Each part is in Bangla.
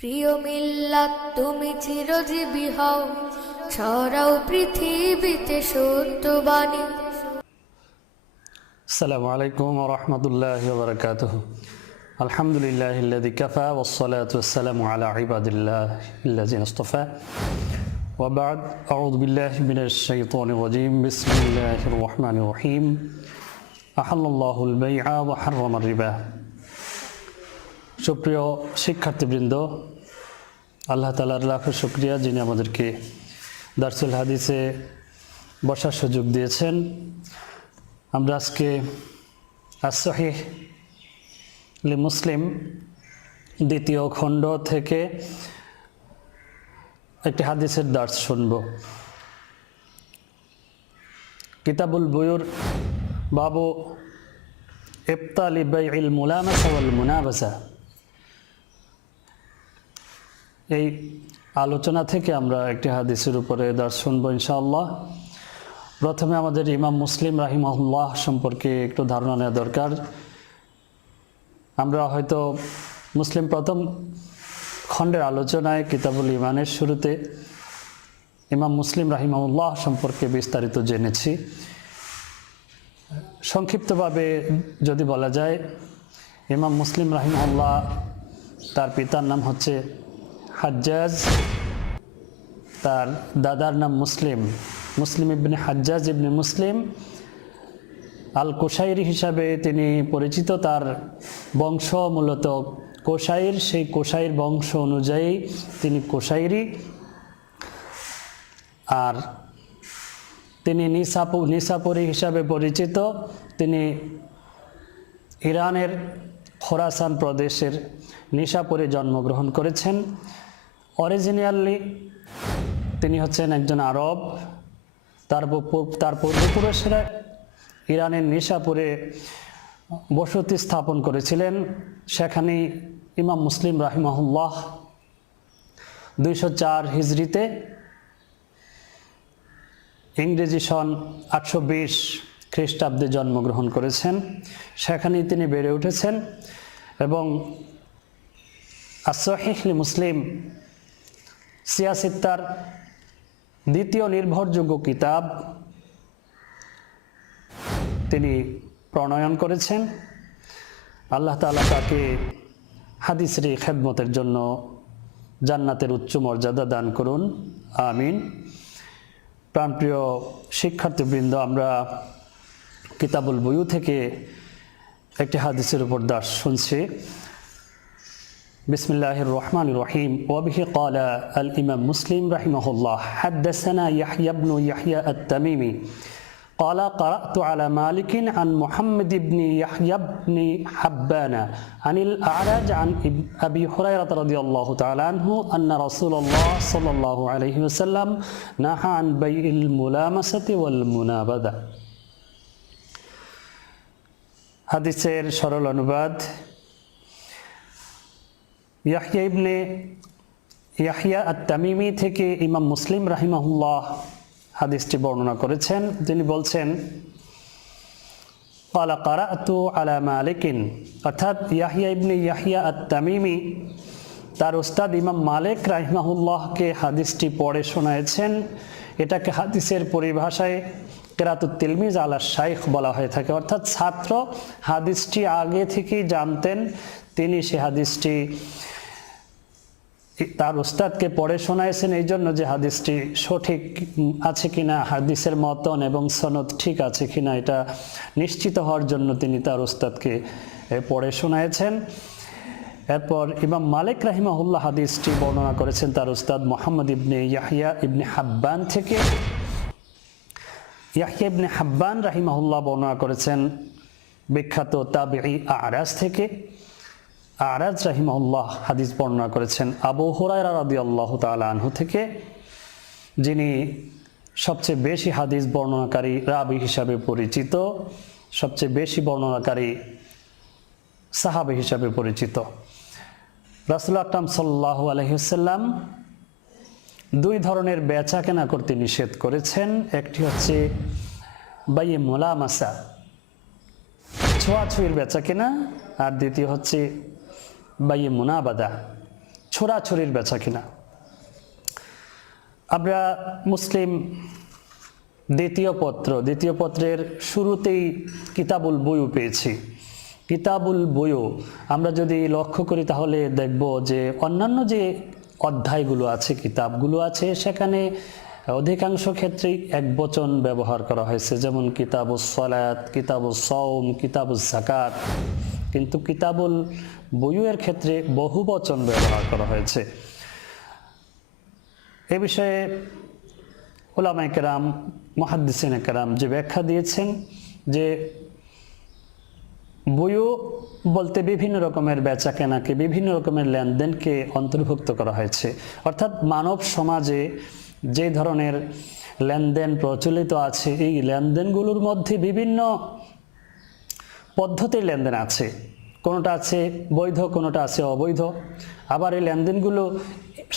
প্রিয় মিল্লাত তুমি চিরজীবী হও, ছড়াও পৃথিবীতে সত্যবাণী। আসসালামু আলাইকুম ওয়া রাহমাতুল্লাহি ওয়া বারাকাতুহু। আলহামদুলিল্লাহিল্লাযী কাফা ওয়াস সালাতু ওয়াস সালামু আলা ইবাদিল্লাহিল্লাযীনা ইসতাফা। ওয়া বা'দ, আউযু বিল্লাহি মিনাশ শাইতানির রাজীম। বিসমিল্লাহির রাহমানির রহিম। আহাল্লাল্লাহুল বাই'a ওয়া হাররামার রিবা। সুপ্রিয় শিক্ষার্থীবৃন্দ, আল্লাহ তাআলার লাখো শুকরিয়া যিনি আমাদেরকে দারসুল হাদিসে বসার সুযোগ দিয়েছেন। আমরা আজকে as-Sahih li মুসলিম দ্বিতীয় খণ্ড থেকে একটি হাদিসের দার্স শুনব। কিতাবুল বুয়ুর বাবু ইবতালি বাইইল মুলামাসা ওয়াল মুনাবাসা, এই আলোচনা থেকে আমরা একটি হাদিসের উপরে দার্স শুনব ইনশাআল্লাহ। প্রথমে আমাদের ইমাম মুসলিম রাহিমাহুল্লাহ সম্পর্কে একটু ধারণা নেওয়া দরকার। আমরা হয়তো মুসলিম প্রথম খণ্ডের আলোচনায় কিতাবুল ইমানের শুরুতে ইমাম মুসলিম রাহিমাহুল্লাহ সম্পর্কে বিস্তারিত জেনেছি। সংক্ষিপ্তভাবে যদি বলা যায়, ইমাম মুসলিম রাহিমাহুল্লাহ, তার পিতার নাম হচ্ছে হাজ্জাজ, তার দাদার নাম মুসলিম ইবনে হাজ্জাজ ইবনে মুসলিম আল কোশাইরি হিসাবে তিনি পরিচিত। তার বংশ মূলত কোশাইর, সেই কোশাইর বংশ অনুযায়ী তিনি কোশাইরি। আর তিনি নিসাপুরি হিসাবে পরিচিত। তিনি ইরানের খোরাসান প্রদেশের নিসাপুরে জন্মগ্রহণ করেছেন। অরিজিনালি তিনি হচ্ছেন একজন আরব। তার পূর্বপুরুষেরা ইরানের নিসাপুরে বসতি স্থাপন করেছিলেন। সেখানে ইমাম মুসলিম রাহিমাহুল্লাহ 204 হিজরিতে, ইংরেজি সন 820 খ্রিস্টাব্দে জন্মগ্রহণ করেছেন। সেখানেই তিনি বেড়ে উঠেছেন এবং as-Sahih li মুসলিম সিয়াসিত্তার দ্বিতীয় নির্ভরযোগ্য কিতাব তিনি প্রণয়ন করেছেন। আল্লাহ তাআলা তাকে হাদিসের খেদমতের জন্য জান্নাতের উচ্চ মর্যাদা দান করুন, আমিন। প্রাণপ্রিয় শিক্ষার্থীবৃন্দ, আমরা কিতাবুল বুয়ু থেকে একটি হাদিসের উপর দার্স শুনছি। বিসমিল্লাহির রহমানির রহিম। ওয়াবিহি ক্বালা আল ইমাম মুসলিম রাহিমাহুল্লাহ হাদাসানা ইয়াহইয়া ইবনু ইয়াহইয়া আত-তামিমি قال قرأت على مالك عن محمد بن يحيى بن حبان عن الأعرج عن أبي هريرة رضي الله تعالى عنه أن رسول الله صلى الله عليه وسلم نهى عن بيع الملامسة والمنابذة। হাদিসের সরল অনুবাদ। ইয়াহইয়া ইবনে ইয়াহইয়া আত-তামিমি থেকে ইমাম মুসলিম রাহিমাহুল্লাহ হাদিসটি বর্ণনা করেছেন। তিনি বলছেন, ক্বালা কারাতু আলা মালিকিন, অর্থাৎ ইয়াহইয়া ইবনে ইয়াহইয়া আত-তামিমি তার উস্তাদ ইমাম মালিক রাহিমাহুল্লাহকে হাদিসটি পড়ে শোনায়েছেন। এটাকে হাদিসের পরিভাষায় কিরাতুত তিলমিজ আলা শাইখ বলা হয়ে থাকে, অর্থাৎ ছাত্র হাদিসটি আগে থেকেই জানতেন, তিনি সে হাদিসটি তার উস্তাদকে পড়ে শোনাইছেন এই জন্য যে হাদিসটি সঠিক আছে কিনা, হাদিসের মতন এবং সনদ ঠিক আছে কিনা এটা নিশ্চিত হওয়ার জন্য তিনি তার উস্তাদকে পড়ে শোনাইছেন। এরপর ইমাম মালিক রাহিমাহুল্লাহ হাদিসটি বর্ণনা করেছেন তার উস্তাদ মুহাম্মদ ইবনে ইয়াহইয়া ইবনে হাব্বান থেকে। ইয়াহইয়া ইবনে হাব্বান রাহিমাহুল্লাহ বর্ণনা করেছেন বিখ্যাত তাবিঈ আরাজ থেকে। আরাজ রাহিমাহুল্লাহ হাদিস বর্ণনা করেছেন আবু হুরায়রা রাদিয়াল্লাহু তাআলা আনহু থেকে, যিনি সবচেয়ে বেশি হাদিস বর্ণনাকারী রাবি হিসাবে পরিচিত, সবচেয়ে বেশি বর্ণনাকারী সাহাবী হিসাবে পরিচিত। রাসূল আকরাম সাল্লাল্লাহু আলাইহি ওয়াসাল্লাম 2 ধরনের বেচা কেনা করতে নিষেধ করেছেন। একটি হচ্ছে বাইয়ে মুলামাসা, ছোঁয়াছুঁয়ির বেচা কেনা, আর দ্বিতীয় হচ্ছে বাইয়ে মুনাবাদা, ছোড়াছড়ির বেচা কিনা। আমরা মুসলিম দ্বিতীয় পত্রের শুরুতেই কিতাবুল বইউ পেয়েছি। কিতাবুল বইউ আমরা যদি লক্ষ্য করি তাহলে দেখব যে অন্যান্য যে অধ্যায়গুলো আছে, কিতাবগুলো আছে, সেখানে অধিকাংশ ক্ষেত্রেই একবচন ব্যবহার করা হয়েছে, যেমন কিতাবুস সালাত, কিতাবুস সাওম, কিতাবুস যাকাত। কিন্তু কিতাবুল বইয়ের ক্ষেত্রে বহুবচন ব্যবহার করা হয়েছে। এ বিষয়ে উলামায়ে কেরাম, মুহাদ্দিসিনে কেরাম যে ব্যাখ্যা দিয়েছেন যে বইও বলতে বিভিন্ন রকমের বেচা কেনাকে, বিভিন্ন রকমের লেনদেনকে অন্তর্ভুক্ত করা হয়েছে। অর্থাৎ মানব সমাজে যে ধরনের লেনদেন প্রচলিত আছে, এই লেনদেনগুলোর মধ্যে বিভিন্ন পদ্ধতির লেনদেন আছে। কোনোটা আছে বৈধ, কোনোটা আছে অবৈধ। আবার এই লেনদেনগুলো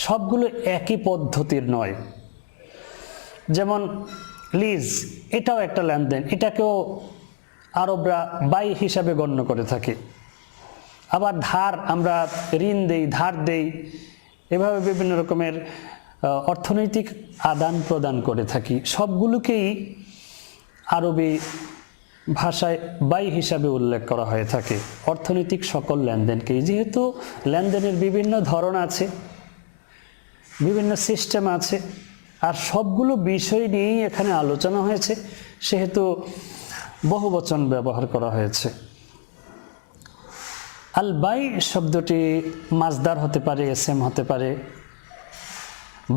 সবগুলো একই পদ্ধতির নয়। যেমন লিজ, এটাও একটা লেনদেন, এটাকেও আরবরা বাই হিসাবে গণ্য করে থাকে। আবার ধার, আমরা ঋণ দেই, ধার দেই, এভাবে বিভিন্ন রকমের অর্থনৈতিক আদান প্রদান করে থাকি। সবগুলোকেই আরবি ভাষায় বাই হিসাবে উল্লেখ করা হয়ে থাকে, অর্থনৈতিক সকল লেনদেনকেই। যেহেতু লেনদেনের বিভিন্ন ধরন আছে, বিভিন্ন সিস্টেম আছে, আর সবগুলো বিষয় নিয়েই এখানে আলোচনা হয়েছে, সেহেতু বহুবচন ব্যবহার করা হয়েছে। আল বাই শব্দটি মাজদার হতে পারে, এসএম হতে পারে।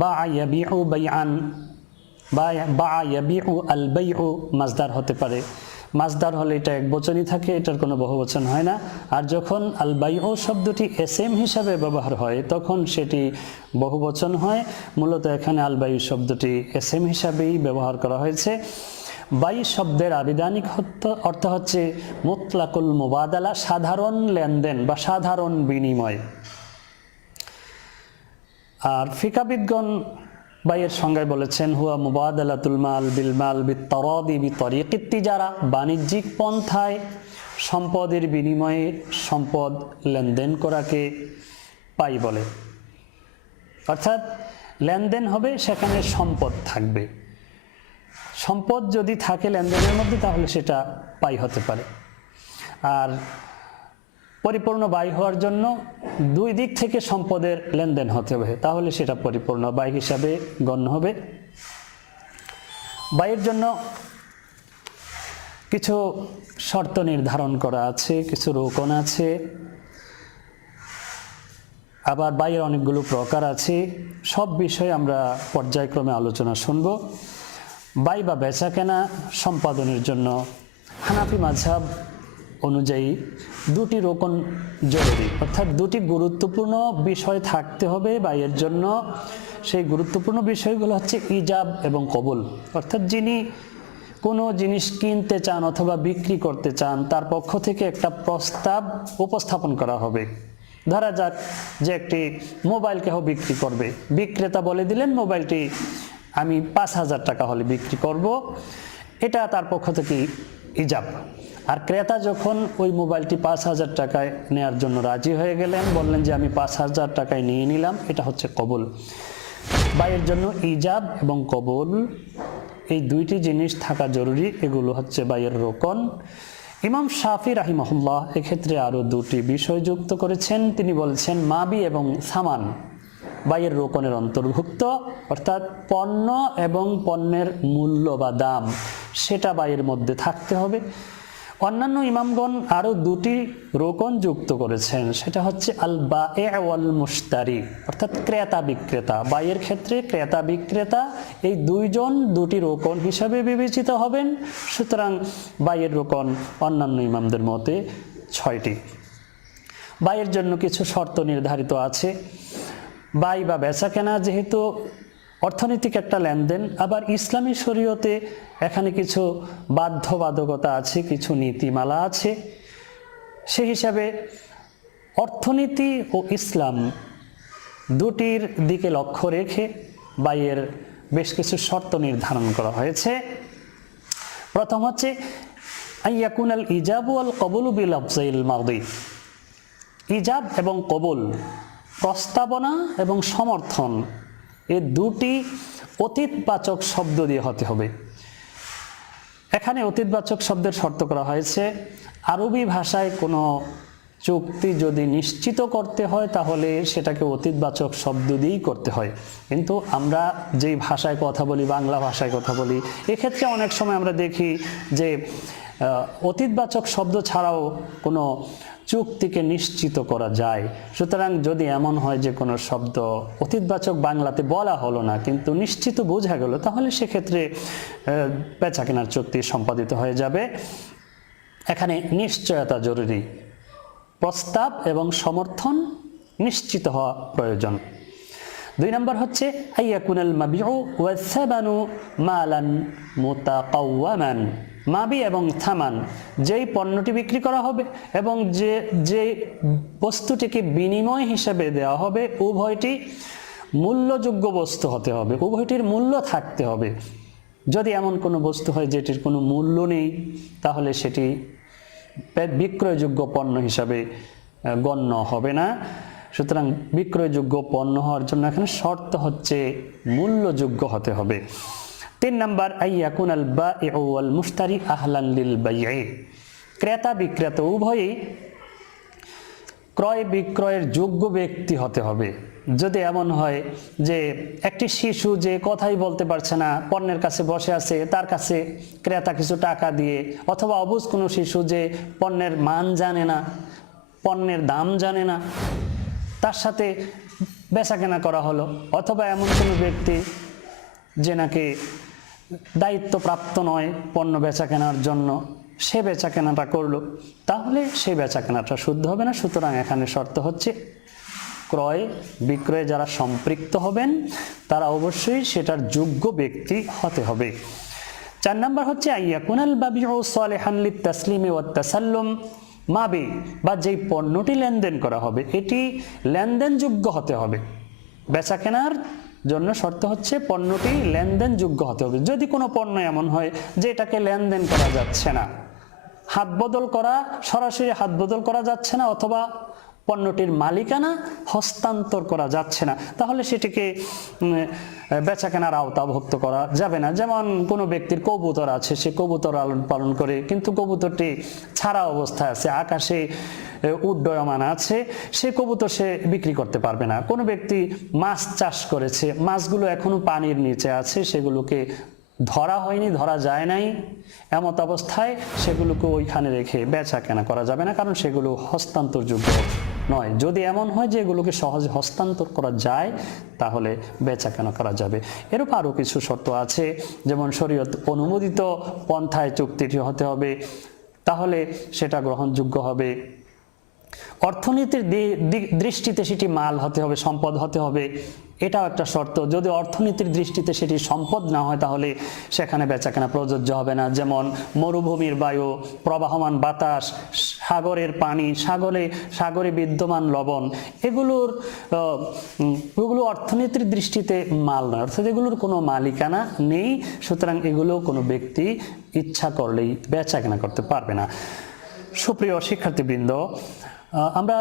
বা ইয়াবিউ বাইআন, বা ইয়াবিউ আল বাইউ মাজদার হতে পারে। মাজদার হলে এটা একবচনই থাকে, এটার কোনো বহুবচন হয় না। আর যখন আল বাইউ শব্দটি এসএম হিসাবে ব্যবহার হয় তখন সেটি বহুবচন হয়। মূলত এখানে আল বাই শব্দটি এসএম হিসাবেই ব্যবহার করা হয়েছে। বাই শব্দের আবিধানিক অর্থ হচ্ছে মুতলাকুল মুবাদালা, সাধারণ লেনদেন বা সাধারণ বিনিময়। আর ফিকাবিদগণ বাইয়ের সংজ্ঞায় বলেছেন, হুয়া মুবাদালাতুল মাল বিল মাল বিত্তারাদি বিতরিকিত তিজারা, বাণিজ্যিক পন্থায় সম্পদের বিনিময়ে সম্পদ লেনদেন করাকে পাই বলে। অর্থাৎ লেনদেন হবে, সেখানে সম্পদ থাকবে। সম্পদ যদি থাকে লেনদেনের মধ্যে তাহলে সেটা পাই হতে পারে। আর পরিপূর্ণ বাই হওয়ার জন্য দুই দিক থেকে সম্পদের লেনদেন হতে হবে, তাহলে সেটা পরিপূর্ণ বাই হিসাবে গণ্য হবে। বাইয়ের জন্য কিছু শর্ত নির্ধারণ করা আছে, কিছু রোকন আছে। আবার বাইয়ের অনেকগুলো প্রকার আছে। সব বিষয়ে আমরা পর্যায়ক্রমে আলোচনা শুনব। বাই বা বেচা কেনা সম্পাদনের জন্য হানাফি মাযহাব অনুযায়ী দুটি রোকন জরুরি, অর্থাৎ দুটি গুরুত্বপূর্ণ বিষয় থাকতে হবে বাইয়ের জন্য। সেই গুরুত্বপূর্ণ বিষয়গুলো হচ্ছে ইজাব এবং কবুল। অর্থাৎ যিনি কোনো জিনিস কিনতে চান অথবা বিক্রি করতে চান, তার পক্ষ থেকে একটা প্রস্তাব উপস্থাপন করা হবে। ধরা যাক যে একটি মোবাইল কেহ বিক্রি করবে, বিক্রেতা বলে দিলেন মোবাইলটি আমি 5,000 টাকা হলে বিক্রি করব, এটা তার পক্ষ থেকে ইজাব। আর ক্রেতা যখন ওই মোবাইলটি 5,000 টাকায় নেওয়ার জন্য রাজি হয়ে গেলেন, বললেন যে আমি 5,000 টাকায় নিয়ে নিলাম, এটা হচ্ছে কবুল। বাইয়ের জন্য ইজাব এবং কবুল, এই দুইটি জিনিস থাকা জরুরি। এগুলো হচ্ছে বাইয়ের রোকন। ইমাম শাফি রাহিমাহুল্লাহ এক্ষেত্রে আরও দুটি বিষয় যুক্ত করেছেন। তিনি বলছেন মাবি এবং সামান বাইয়ের রোকনের অন্তর্ভুক্ত, অর্থাৎ পণ্য এবং পণ্যের মূল্য বা দাম সেটা বাইয়ের মধ্যে থাকতে হবে। অন্যান্য ইমামগণ আরও দুটি রোকন যুক্ত করেছেন, সেটা হচ্ছে আল বায়ে ওয়াল মুশতারি, অর্থাৎ ক্রেতা বিক্রেতা। বাইয়ের ক্ষেত্রে ক্রেতা বিক্রেতা এই দুইজন দুটি রোকন হিসাবে বিবেচিত হবেন। সুতরাং বাইয়ের রোকন অন্যান্য ইমামদের মতে 6টি। বাইয়ের জন্য কিছু শর্ত নির্ধারিত আছে। বাই বা বেচা কেনা যেহেতু অর্থনৈতিক একটা লেনদেন, আবার ইসলামী শরীয়তে এখানে কিছু বাধ্যবাধকতা আছে, কিছু নীতিমালা আছে। সেই হিসাবে অর্থনীতি ও ইসলাম দুটির দিকে লক্ষ্য রেখে বাইয়ের বেশ কিছু শর্ত নির্ধারণ করা হয়েছে। প্রথম হচ্ছে আইয়াকুনাল ইজাবু ওয়াল কবুলু বিলফজিল মাদি। ইজাব এবং কবুল প্রস্তাবনা এবং সমর্থন এই দুটি অতীতবাচক শব্দ দিয়ে হতে হবে। এখানে অতীতবাচক শব্দের শর্ত করা হয়েছে, আরবি ভাষায় কোনো চুক্তি যদি নিশ্চিত করতে হয় তাহলে সেটাকে অতীতবাচক শব্দ দিয়েই করতে হয়। কিন্তু আমরা যেই ভাষায় কথা বলি, বাংলা ভাষায় কথা বলি, এক্ষেত্রে অনেক সময় আমরা দেখি যে অতীতবাচক শব্দ ছাড়াও কোনো চুক্তিকে নিশ্চিত করা যায়। সুতরাং যদি এমন হয় যে কোনো শব্দ অতীতবাচক বাংলাতে বলা হলো না কিন্তু নিশ্চিত বোঝা গেল, তাহলে সেক্ষেত্রে বেচা কেনার চুক্তি সম্পাদিত হয়ে যাবে। এখানে নিশ্চয়তা জরুরি, প্রস্তাব এবং সমর্থন নিশ্চিত হওয়া প্রয়োজন। 2 নম্বর হচ্ছে আইয়াকুনাল মাবিউ ওয়া সাবানু মালান মুতাকাওয়ামান। মাবি এবং থামান, যেই পণ্যটি বিক্রি করা হবে এবং যে বস্তুটিকে বিনিময় হিসেবে দেওয়া হবে, উভয়টি মূল্যযোগ্য বস্তু হতে হবে, উভয়টির মূল্য থাকতে হবে। যদি এমন কোনো বস্তু হয় যেটির কোনো মূল্য নেই, তাহলে সেটি বিক্রয়যোগ্য পণ্য হিসাবে গণ্য হবে না। সুতরাং বিক্রয়যোগ্য পণ্য হওয়ার জন্য এখানে শর্ত হচ্ছে মূল্যযোগ্য হতে হবে। 3 নম্বর আইয়াকুনাল বাঈউ ওয়াল মুশতারি আহলান লিল বাইঈ। ক্রেতা বিক্রেতা উভয়ই ক্রয় বিক্রয়ের যোগ্য ব্যক্তি হতে হবে। যদি এমন হয় যে একটি শিশু যে কথাই বলতে পারছে না, পণ্যের কাছে বসে আছে, তার কাছে ক্রেতা কিছু টাকা দিয়ে, অথবা অবুঝ কোনো শিশু যে পণ্যের মান জানে না, পণ্যের দাম জানে না, তার সাথে বেচাকেনা করা হলো, অথবা এমন কোনো ব্যক্তি যে নাকি দায়িত্বপ্রাপ্ত নয় পণ্য বেচাকেনার জন্য, সে বেচাকেনাটা করলো, তাহলে সেই বেচাকেনাটা শুদ্ধ হবে না। সুতরাং এখানে শর্ত হচ্ছে ক্রয় বিক্রয়ে যারা সম্পৃক্ত হবেন তারা অবশ্যই সেটার যোগ্য ব্যক্তি হতে হবে। 4 নম্বর হচ্ছে আইয়াকুনাল বাবিউ সালিহান লিত তাসলিমি ওয়াত তাসাল্লুম। মাবি বা যেই পণ্যটি লেনদেন করা হবে এটি লেনদেনযোগ্য হতে হবে। বেচাকেনার জন্য শর্ত হচ্ছে পণ্যটি লেনদেনযোগ্য হতে হবে। যদি কোনো পণ্য এমন হয় যে এটাকে লেনদেন করা যাচ্ছে না, হাত বদল করা, সরাসরি হাত বদল করা যাচ্ছে না, অথবা পণ্যটির মালিকানা হস্তান্তর করা যাচ্ছে না, তাহলে সেটিকে বেচাকেনার আওতাভুক্ত করা যাবে না। যেমন কোনো ব্যক্তির কবুতর আছে, সে কবুতর লালন পালন করে কিন্তু কবুতরটি ছাড়া অবস্থায় আছে, আকাশে উড্ডয়মান আছে, সে কবুতর সে বিক্রি করতে পারবে না। কোনো ব্যক্তি মাছ চাষ করেছে, মাছগুলো এখনো পানির নিচে আছে, সেগুলোকে ধরা হয়নি, ধরা যায় নাই, এমত অবস্থায় সেগুলোকে ওইখানে রেখে বেচা কেনা করা যাবে না, কারণ সেগুলো হস্তান্তরযোগ্য নয়। যদি এমন হয় যে এগুলোকে সহজে হস্তান্তর করা যায় তাহলে বেচা কেনা করা যাবে। এরূপ আরও কিছু শর্ত আছে, যেমন শরীয়ত অনুমোদিত পন্থায় চুক্তিটি হতে হবে, তাহলে সেটা গ্রহণযোগ্য হবে। অর্থনীতির দৃষ্টিতে সেটি মাল হতে হবে, সম্পদ হতে হবে, এটাও একটা শর্ত। যদি অর্থনীতির দৃষ্টিতে সেটি সম্পদ না হয় তাহলে সেখানে বেচাকেনা প্রযোজ্য হবে না। যেমন মরুভূমির বায়ু, প্রবাহমান বাতাস, সাগরের পানি, সাগরে বিদ্যমান লবণ, এগুলো অর্থনীতির দৃষ্টিতে মাল নয়, অর্থাৎ এগুলোর কোনো মালিকানা নেই। সুতরাং এগুলো কোনো ব্যক্তি ইচ্ছা করলেই বেচাকেনা করতে পারবে না। সুপ্রিয় শিক্ষার্থীবৃন্দ, আমরা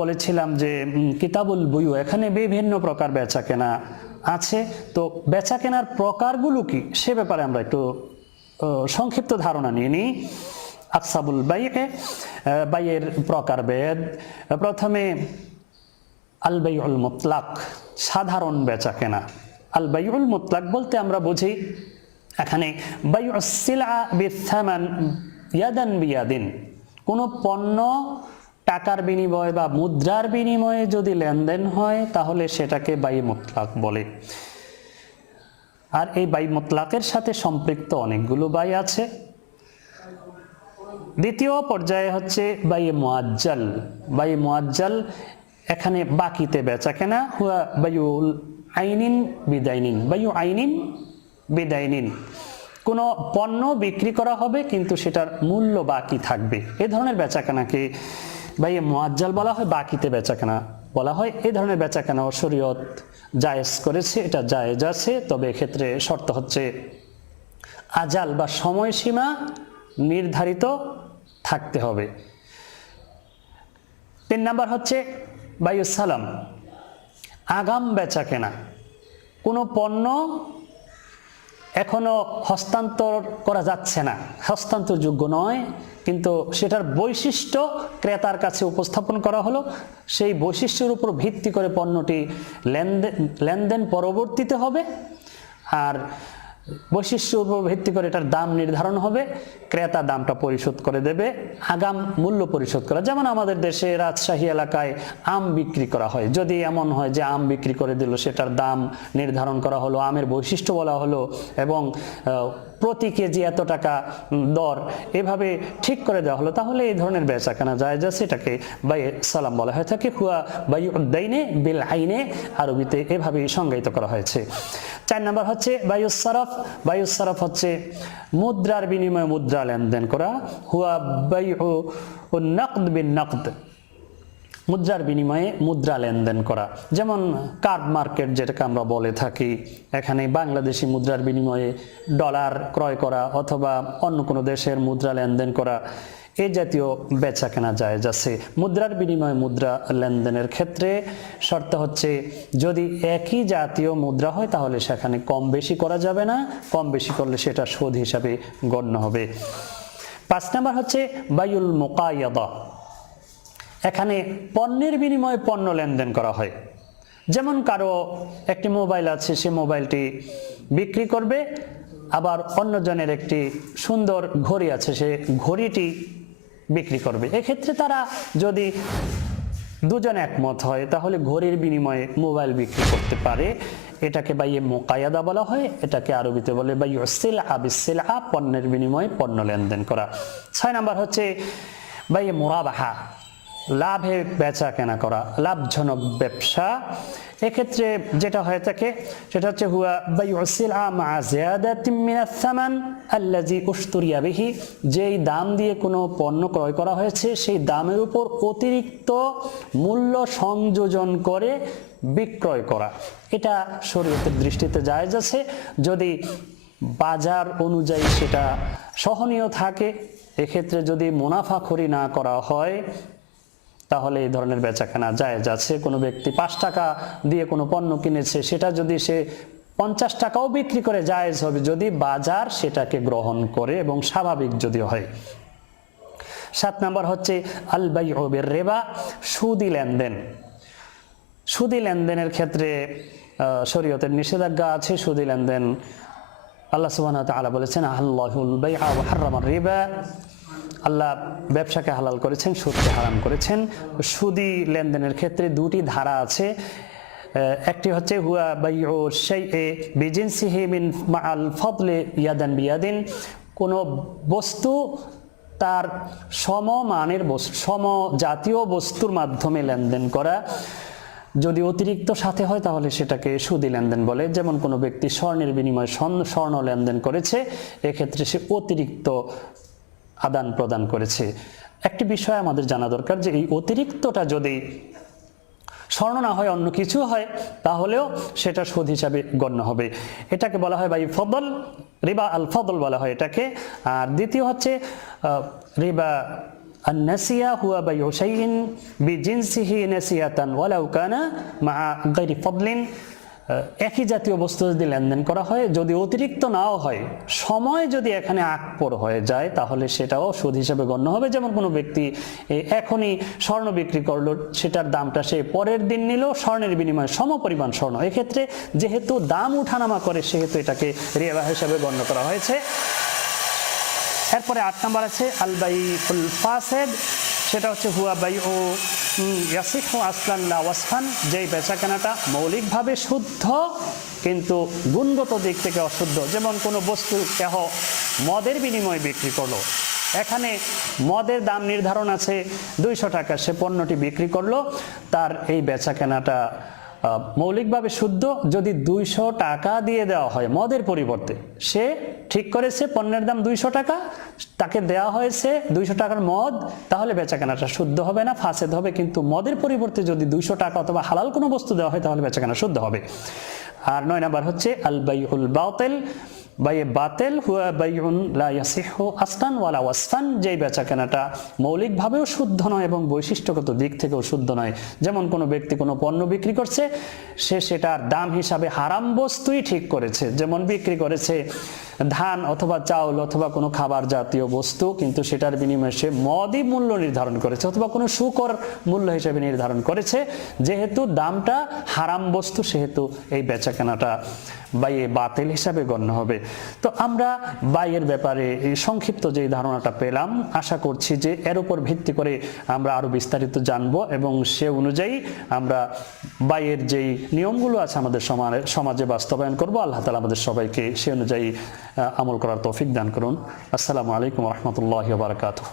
বলেছিলাম যে কিতাবুল বুয়ু, এখানে বিভিন্ন প্রকার বেচাকেনা আছে। তো বেচাকেনার প্রকারগুলো কি সে ব্যাপারে আমরা একটু সংক্ষিপ্ত ধারণা নিয়ে নিই। আকসাবুল বাইয়ের প্রকারভেদ। প্রথমে আল বাইউল মুতলাক, সাধারণ বেচাকেনা। আল বাইউল মুতলাক বলতে আমরা বুঝি এখানে বাইউস সিলআ বিসামান ইয়াদান বিয়াদিন, কোনো পণ্য টাকার বিনিময়ে বা মুদ্রার বিনিময়ে যদি লেনদেন হয় তাহলে সেটাকে বাই মুতলাক বলে। আর এই বাই মুতলাকের সাথে সম্পৃক্ত অনেকগুলো বাই আছে। দ্বিতীয় পর্যায়ে হচ্ছে বাই মুআজ্জাল। বাই মুআজ্জাল এখানে বাকিতে বেচাকেনা। হুয়া বাইউল আইনিন বিদাইনিন। বায়ু আইনিন বিদাইনিন, কোনো পণ্য বিক্রি করা হবে কিন্তু সেটার মূল্য বাকি থাকবে, এ ধরনের বেচাকেনাকে বাইয়ে মুআজ্জাল বলা হয়, বাকিতে বেচাকেনা বলা হয়। এই ধরনের বেচাকেনা শরীয়ত জায়েজ করেছে, এটা জায়েজ আছে, তবে এক্ষেত্রে শর্ত হচ্ছে আজাল বা সময়সীমা নির্ধারিত থাকতে হবে। 3 নাম্বার হচ্ছে বাইউস সালাম। আগাম বেচা কেনা, কোনো পণ্য এখনো হস্তান্তর করা যাচ্ছে না, হস্তান্তরযোগ্য নয়, কিন্তু সেটার বৈশিষ্ট্য ক্রেতার কাছে উপস্থাপন করা হলো, সেই বৈশিষ্ট্যের উপর ভিত্তি করে পণ্যটি লেনদেন পরবর্তীতে হবে, আর বৈশিষ্ট্যের উপর ভিত্তি করে এটার দাম নির্ধারণ হবে, ক্রেতা দামটা পরিশোধ করে দেবে, আগাম মূল্য পরিশোধ করা। যেমন আমাদের দেশে রাজশাহী এলাকায় আম বিক্রি করা হয়, যদি এমন হয় যে আম বিক্রি করে দিল, সেটার দাম নির্ধারণ করা হলো, আমের বৈশিষ্ট্য বলা হলো এবং প্রতি কেজি এত টাকা দর এভাবে ঠিক করে দেওয়া হলো, তাহলে এই ধরনের বেচা কেনা জায়েজ আছে, এটাকে বাইয়ে সালাম বলা হয়ে থাকে। হুয়া বাইউদ্দাইনে বিল আইনে, আরবিতে এভাবে সংজ্ঞায়িত করা হয়েছে। 4 নম্বর হচ্ছে বায়ুস সারাফ। বায়ুস সারাফ হচ্ছে মুদ্রার বিনিময়ে মুদ্রা লেনদেন করা। হুয়া বাইউ নাকদ বিন নাকদ, মুদ্রার বিনিময়ে মুদ্রা লেনদেন করা। যেমন কার্ড মার্কেট যেটাকে আমরা বলে থাকি, এখানে বাংলাদেশি মুদ্রার বিনিময়ে ডলার ক্রয় করা অথবা অন্য কোনো দেশের মুদ্রা লেনদেন করা, এই জাতীয় বেচা কেনা জায়েজ আছে। মুদ্রার বিনিময়ে মুদ্রা লেনদেনের ক্ষেত্রে শর্ত হচ্ছে যদি একই জাতীয় মুদ্রা হয় তাহলে সেখানে কম বেশি করা যাবে না, কম বেশি করলে সেটা সুদ হিসাবে গণ্য হবে। 5 নম্বর হচ্ছে বাইউল মুকায়াদা। এখানে পণ্যের বিনিময়ে পণ্য লেনদেন করা হয়। যেমন কারো একটি মোবাইল আছে, সে মোবাইলটি বিক্রি করবে, আবার অন্যজনের একটি সুন্দর ঘড়ি আছে, সে ঘড়িটি বিক্রি করবে। এক্ষেত্রে তারা যদি দুজন একমত হয় তাহলে ঘড়ির বিনিময়ে মোবাইল বিক্রি করতে পারে, এটাকে বাইয়ে মুকায়াদা বলা হয়, এটাকে আরবিতে বলে বাইউ সিলআ বিসিলআ, পণ্যের বিনিময়ে পণ্য লেনদেন করা। 6 নম্বর হচ্ছে বাইয়ে মুরাবাহা, লাভে বেচা কেনা করা, লাভজনক ব্যবসা। এক্ষেত্রে যেটা হয়ে থাকে সেটা হচ্ছে হুয়া বাইউ সিলআ মা জিয়াদাতিন মিনাস সামান আল্লাযী উশতুরিয়া বিহি, যেই দাম দিয়ে কোনো পণ্য ক্রয় করা হয়েছে সেই দামের উপর অতিরিক্ত মূল্য সংযোজন করে বিক্রয় করা। এটা শরীয়তের দৃষ্টিতে জায়েজ আছে যদি বাজার অনুযায়ী সেটা সহনীয় থাকে। এক্ষেত্রে যদি মুনাফাখোরি না করা হয় তাহলে এই ধরনের বেচাকেনা জায়েজ আছে। কোনো ব্যক্তি 5 টাকা দিয়ে কোনো পণ্য কিনেছে, সেটা যদি সে 50 টাকাও বিক্রি করে জায়েজ হবে যদি বাজার সেটাকে গ্রহণ করে এবং স্বাভাবিক যদি হয়। 7 নম্বর হচ্ছে আল বাইউ বির রিবা, সুদি লেনদেন। সুদি লেনদেনের ক্ষেত্রে শরীয়তের নিষেধাজ্ঞা আছে। সুদি লেনদেন আল্লাহ সুবহানাহু ওয়া তাআলা বলেছেন আল্লাহুল বাইআ ওয়া হাররামার রিবা, আল্লাহ ব্যবসাকে হালাল করেছেন, সুদকে হারাম করেছেন। সুদি লেনদেনের ক্ষেত্রে 2টি ধারা আছে। একটি হচ্ছে হুয়া বাইউ শাইই বিজিনসিহি মিন মাআল ফাদলি ইয়াদান বিয়াদিন, কোনো বস্তু তার সমমানের বস্তু, সমজাতীয় বস্তুর মাধ্যমে লেনদেন করা। যদি অতিরিক্ত সাথে হয় তাহলে সেটাকে সুদি লেনদেন বলে। যেমন কোনো ব্যক্তি স্বর্ণের বিনিময়ে স্বর্ণ লেনদেন করেছে, এক্ষেত্রে সে অতিরিক্ত আদান প্রদান করেছে। একটি বিষয় আমাদের জানা দরকার যে এই অতিরিক্তটা যদি স্বর্ণ না হয় অন্য কিছু হয় তাহলেও সেটা সুদ হিসাবে গণ্য হবে। এটাকে বলা হয় বাই ফদল, রিবা আল ফদল বলা হয় এটাকে। আর দ্বিতীয় হচ্ছে রিবা আন-নাসিয়া, হুয়া বাইউ শাইইন বিজিনসিহি নাসিয়াতান ওয়ালাউ কানা মা গায়রি ফদলিন। একই জাতীয় বস্তু যদি লেনদেন করা হয়, যদি অতিরিক্ত নাও হয়, সময় যদি এখানে আকপর হয়ে যায় তাহলে সেটাও সুদ হিসেবে গণ্য হবে। যেমন কোনো ব্যক্তি এখনই স্বর্ণ বিক্রি করলো, সেটার দামটা সে পরের দিন নিল স্বর্ণের বিনিময়ে সমপরিমাণ স্বর্ণ, এক্ষেত্রে যেহেতু দাম উঠানামা করে সেহেতু এটাকে রিবা হিসেবে গণ্য করা হয়েছে। এরপরে 8 নম্বর আছে আল বাইউল ফাসিদ, সেটা হচ্ছে হুয়া বাইউ ইয়াসিহু আসলান লা ওয়াসফান, যেই বেচাকেনাটা মৌলিকভাবে শুদ্ধ কিন্তু গুণগত দিক থেকে অশুদ্ধ। যেমন কোনো বস্তু কেহ মদের বিনিময়ে বিক্রি করলো, এখানে মদের দাম নির্ধারণ আছে 200 টাকা, সে পণ্যটি বিক্রি করলো, তার এই বেচাকেনাটা মৌলিকভাবে শুদ্ধ। যদি 200 টাকা দিয়ে দেওয়া হয় মদের পরিবর্তে, সে ঠিক করেছে পণ্যের দাম 200 টাকা, তাকে দেওয়া হয়েছে 200 টাকার মদ, তাহলে বেচাকেনাটা শুদ্ধ হবে না, ফাসেদ হবে। কিন্তু মদের পরিবর্তে যদি 200 টাকা অথবা হালাল কোনো বস্তু দেওয়া হয় তাহলে বেচাকেনা শুদ্ধ হবে। আর 9 নাম্বার হচ্ছে আল বাইউল বাতিল, বাইয়ে বাতিল হুয়া বাইউন লা ইয়াসিহু আসলান ওয়ালা ওয়াসফান, যেই বেচা কেনাটা মৌলিকভাবেও শুদ্ধ নয় এবং বৈশিষ্ট্যগত দিক থেকেও শুদ্ধ নয়। যেমন কোনো ব্যক্তি কোনো পণ্য বিক্রি করছে, সে সেটার দাম হিসাবে হারাম বস্তুই ঠিক করেছে, যেমন বিক্রি করেছে ধান অথবা চাউল অথবা কোনো খাবার জাতীয় বস্তু, কিন্তু সেটার বিনিময়ে সে মদই মূল্য নির্ধারণ করেছে অথবা কোনো শুকর মূল্য হিসেবে নির্ধারণ করেছে। যেহেতু দামটা হারাম বস্তু, সেহেতু এই বেচা কেনাটা বাইয়ে বাতিল হিসাবে গণ্য হবে। তো আমরা বাইয়ের ব্যাপারে এই সংক্ষিপ্ত যে ধারণাটা পেলাম, আশা করছি যে এর উপর ভিত্তি করে আমরা আরো বিস্তারিত জানবো এবং সে অনুযায়ী আমরা বাইয়ের যেই নিয়মগুলো আছে আমাদের সমাজে বাস্তবায়ন করব। আল্লাহ তাআলা আমাদের সবাইকে সে অনুযায়ী আমল করার তৌফিক দান করুন। আসসালামু আলাইকুম ওয়া রাহমাতুল্লাহি ওয়া বারাকাতুহু।